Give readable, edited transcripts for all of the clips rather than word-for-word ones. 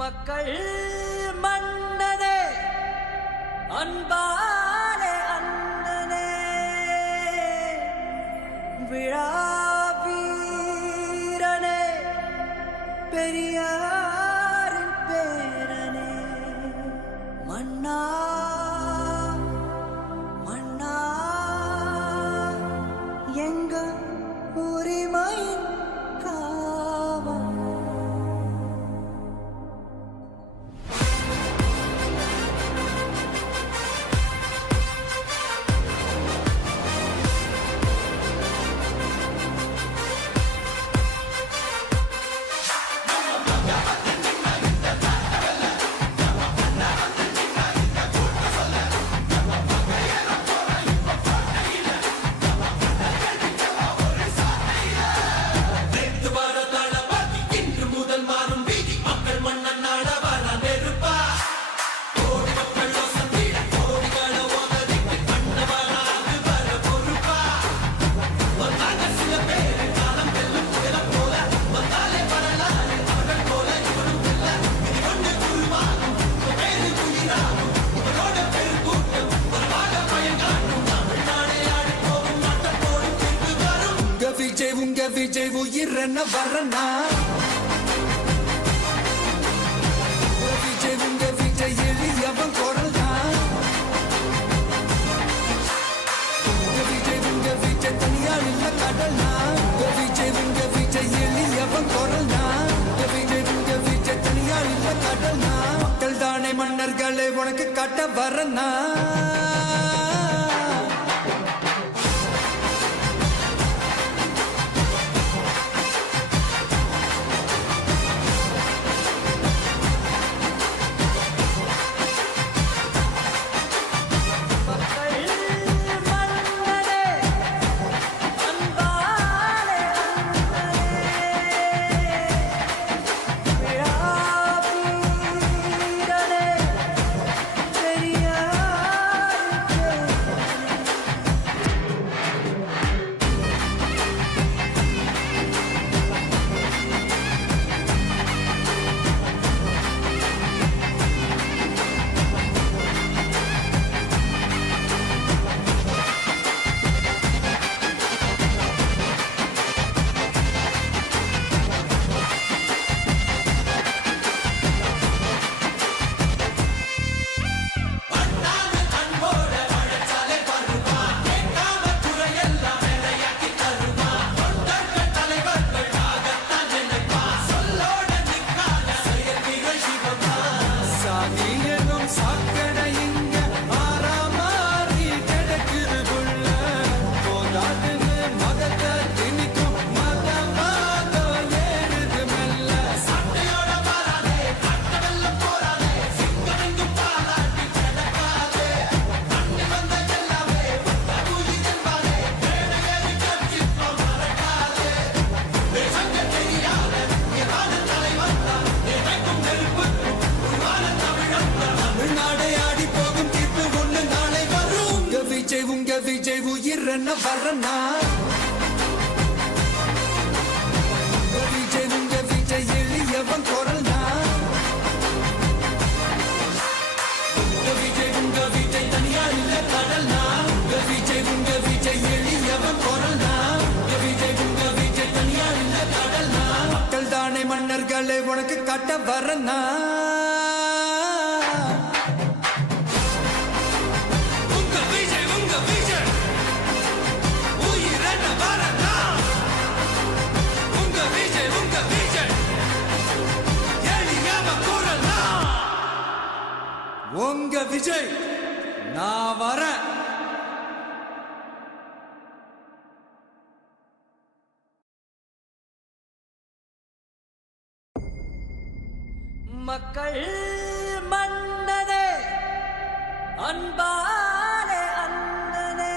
மக்கள் மன்னனே அன்பாலே அண்ணனே விழாவீரனே பெரியாரின் பேரனே மன்னா மன்னா எங்க உரிமையின் காவல் உங்க விஜய் உயிரன வரனா விஜய் உங்க விஜய் எளியவன் குரல் தான் விஜய் உங்க விஜய் தனியார் இல்ல கடல்னா விஜய் உங்க விஜய் எளியவன் குரல் தான் விஜய் உங்க விஜய் தனியார் இல்ல கடல்னா மக்கள் தானே மன்னர்களை உனக்கு காட்ட வரனா விஜய் உயிரன வரனா விஜய் உங்க விஜய் எளியவன் குரல் தான் விஜய் உங்க விஜய் தனியார் இல்ல கடல்னா விஜய் உங்க விஜய் எளியவன் குரல் தான் விஜய் உங்க விஜய் தனியார் இல்ல கடல்னா மக்கள் தானே மன்னர்களை உனக்கு காட்ட வரனா உங்க விஜய் நான் வரேன் மக்கள் மன்னனே அன்பாலே அண்ணனே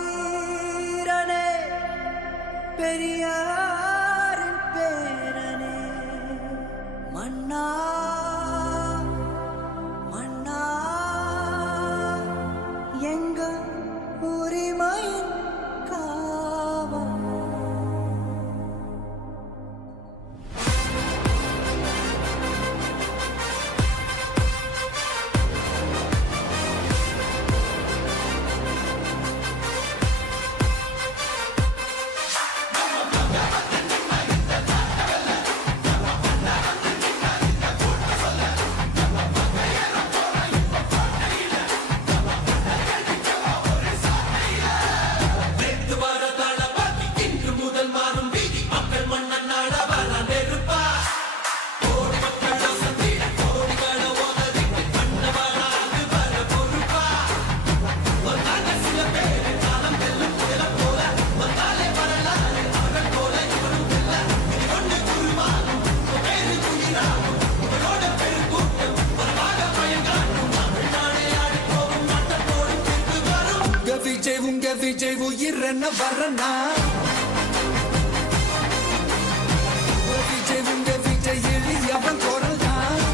விழாவீரனே பெரியாரின் பேரனே மன்னா மன்னா எங்க உரிமையின் காவல் விஜய் உங்க விஜய் உயிர் என்ன வரனா விஜய் உங்க விஜய் எளியவன் குரல் தான்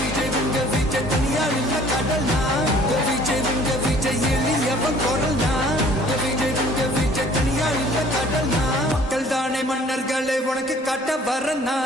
விஜய் உங்க விஜய் தனியார் இல்ல கடல் விஜய் உங்க விஜய் எளியவன் குரல் தான் விஜய் உங்க விஜய் தனியார் இல்ல கடல் மக்கள் தானே மன்னர்களை உனக்கு காட்ட வரனா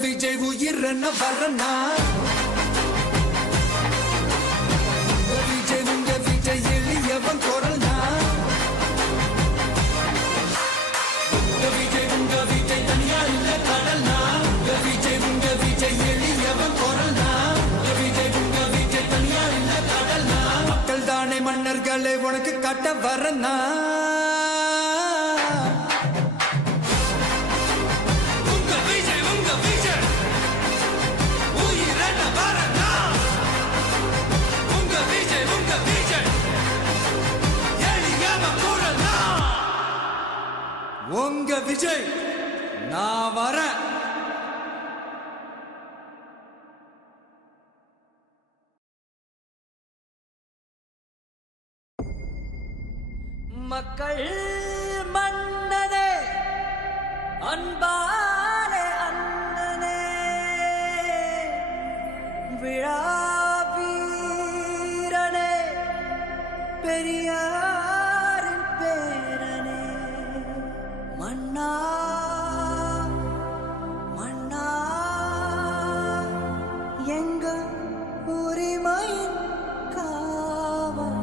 விஜய் உயிர் என்ன வரனா விஜய் உங்க விஜய் எளியவன் குரல் விஜய் உங்க விஜய் தனியார் இல்ல கடல் விஜய் உங்க விஜய் எளியவன் குரல் விஜய் உங்க விஜய் தனியார் இல்ல கடல் மக்கள் தானே மன்னர்களை உனக்கு காட்ட வரனா உங்க விஜய் நான் வரேன் மக்கள் மன்னனே அன்பாலே அண்ணனே விழா வீரனே பெரியாரின் பேரனே மன்னா மன்னா எங்க உரிமையின் காவல்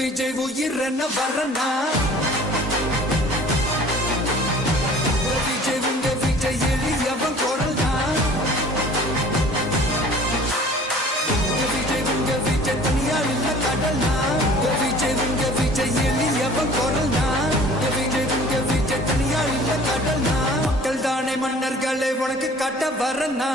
விஜய் உயிர் என்ன வரனா விஜய் உங்க விஜய் எளியவன் குரல் விஜய் உங்க விஜய் தனியார் இல்ல கடல் விஜய் உங்க விஜய் எளியவன் குரல் விஜய் உங்க விஜய் தனியார் இல்ல கடல் மக்கள் தானே மன்னர்களை உனக்கு காட்ட வரனா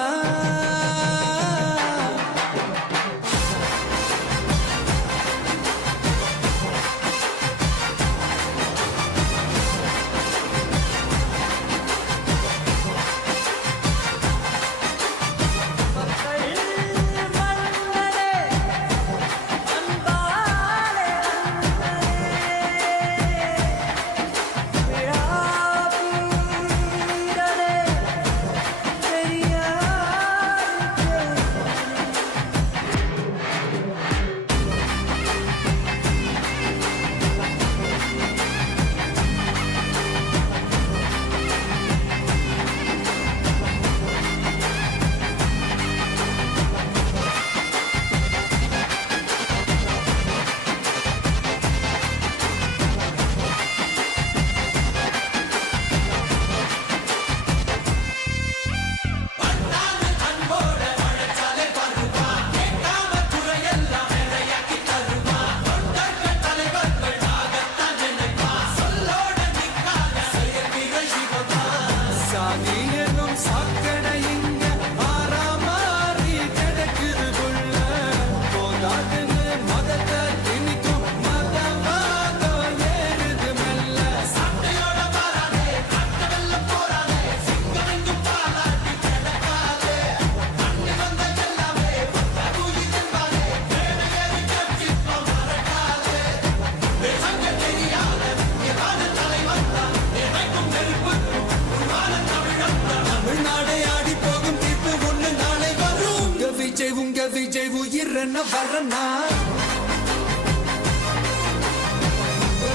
உயிரென்ன வரனா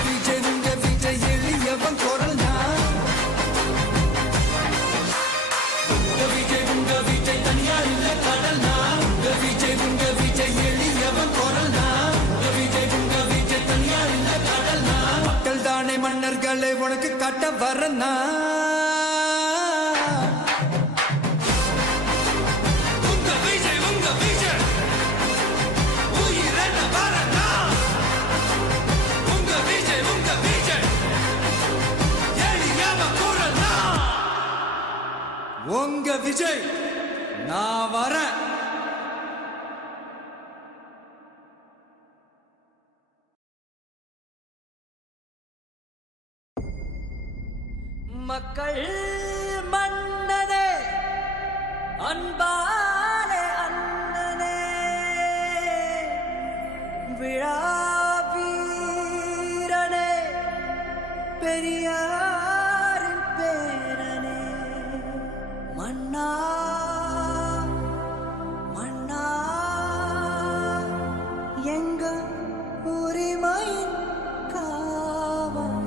விஜய் உங்க விஜய் எளியவன் குரல்னா விஜய் உங்க விஜய் தனியார் இல்ல கடல்னா விஜய் உங்க விஜய் எளியவன் குரல்னா விஜய் உங்க விஜய் தனியார் இல்ல கடல்னா மக்கள் தானே மன்னர்களை உனக்கு காட்ட வரனா உங்க விஜய் நான் வரேன். மக்கள் மன்னனே அன்பாலே அண்ணனே விழா வீரனே பெரியாரின் பேரனே மன்னா மன்னா எங்க உரிமையின் காவல்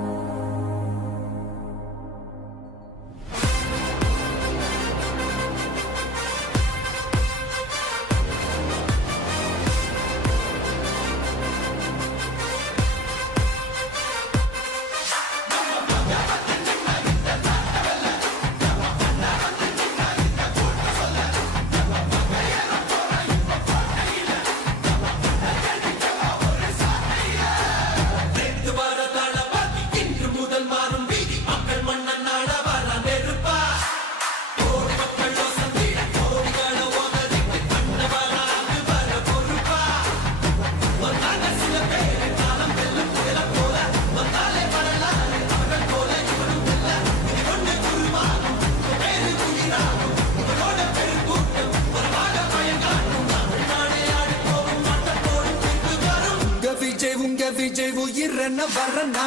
உங்க விஜய் உயிரென்ன வரனா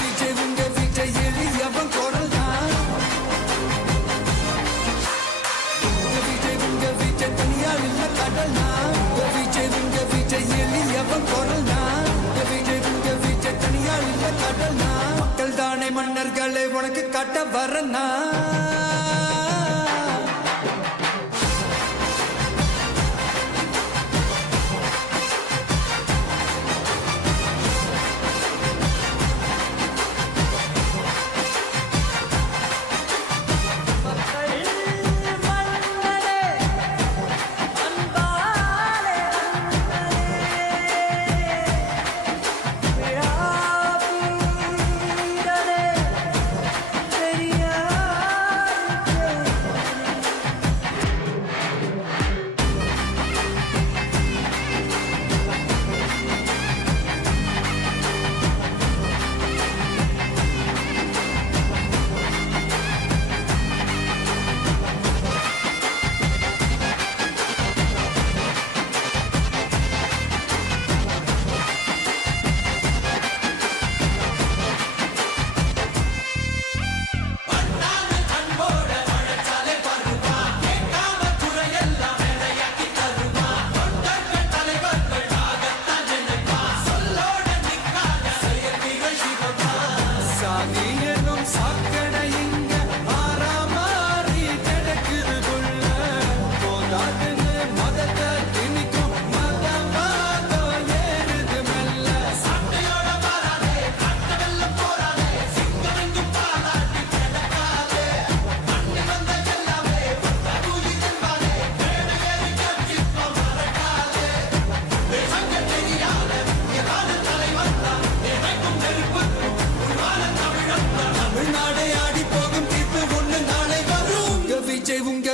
விஜய் உங்க விஜய் எளியவன் குரல்னா விஜய் உங்க விஜய் தனியார் இல்ல கடல்னா விஜய் உங்க விஜய் எளியவன் குரல்னா விஜய் உங்க விஜய் தனியார் இல்ல கடல்னா மக்கள் தானே மன்னர்களை உனக்கு காட்ட வரனா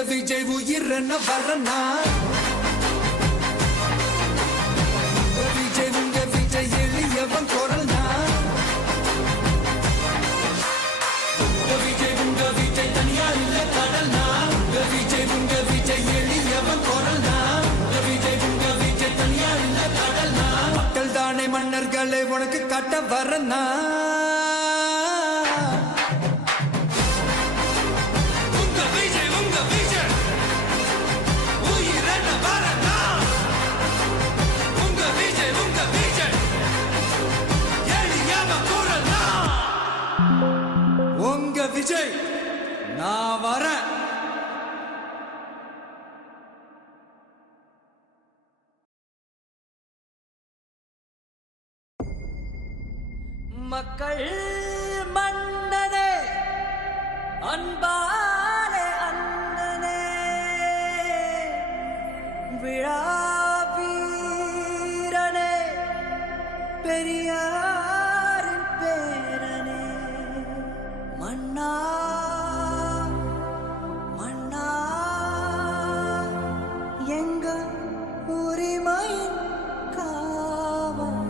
விஜய் உயிரென்ன வரனா விஜய் உங்க விஜய் எளியவன் குரல்னா விஜய் உங்க விஜய் தனியார் இல்ல கடல்னா விஜய் உங்க விஜய் எளியவன் குரல்னா விஜய் உங்க விஜய் தனியார் இல்ல கடல்னா மக்கள் தானே மன்னர்களை உனக்கு காட்ட வரனா மக்கள் மன்னனே அன்பாலே அண்ணனே விழா வீரனே பெரியாரின் பேரனே மன்னா மன்னா எங்க உரிமையின் காவல்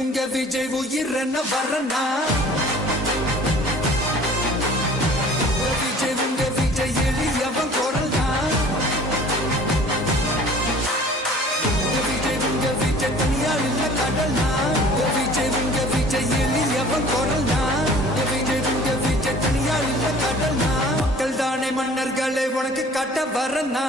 உங்க விஜய் உயிரென்ன வரனா உங்க விஜய் எளியவன் குரல்னா உங்க விஜய் தனியார் இல்ல கடல்னா உங்க விஜய் எளியவன் குரல்னா உங்க விஜய் தனியார் இல்ல கடல்னா மக்கள் தானே மன்னர்களை உனக்கு காட்ட வரனா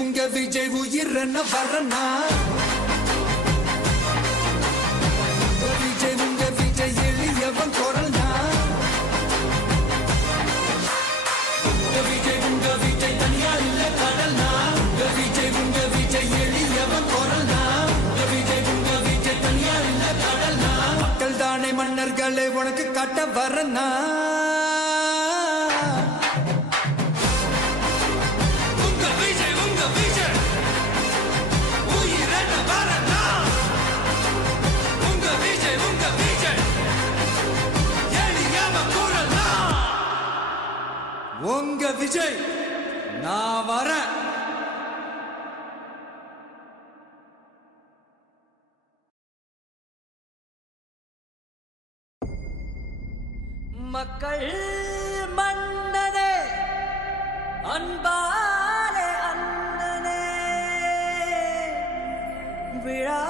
உங்க விஜய் உயிரென்ன வரனா உங்க விஜய் எளியவன் குரல்னா உங்க விஜய் தனியார் இல்ல கடல்னா உங்க விஜய் எளியவன் குரல்னா உங்க விஜய் தனியார் இல்ல கடல்னா மக்கள் தானே மன்னர்களை உனக்கு காட்ட வரனா உங்க விஜய் நான் வரேன் மக்கள் மன்னனே அன்பாலே அண்ணனே விழா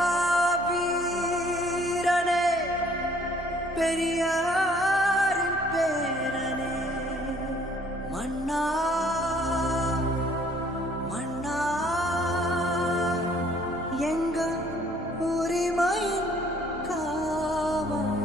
வீரனே பெரியாரின் பேரனே மன்னா மன்னா எங்க உரிமையின் காவல்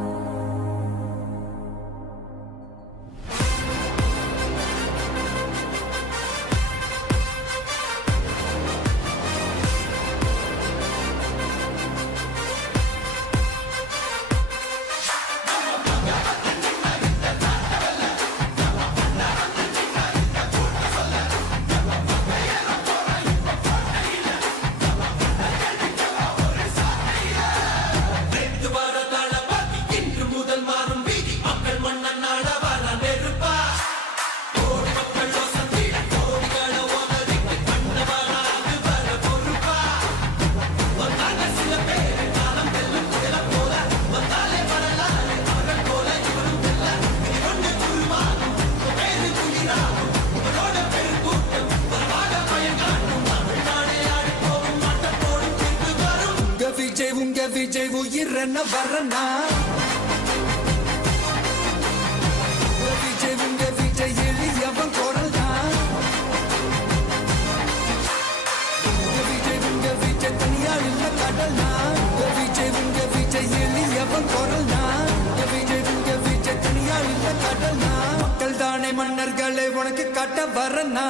விஜய் உயிரென்ன வரனா விஜய் உங்க விஜய் எளியவன் குரல் தான் விஜய் உங்க விஜய் தனியார் இல்ல கடல் தான் விஜய் உங்க விஜய் எளியவன் குரல் தான் விஜய் உங்க விஜய் தனியார் இல்ல கடல் தான் மக்கள் தானே மன்னர்களை உனக்கு காட்ட வரனா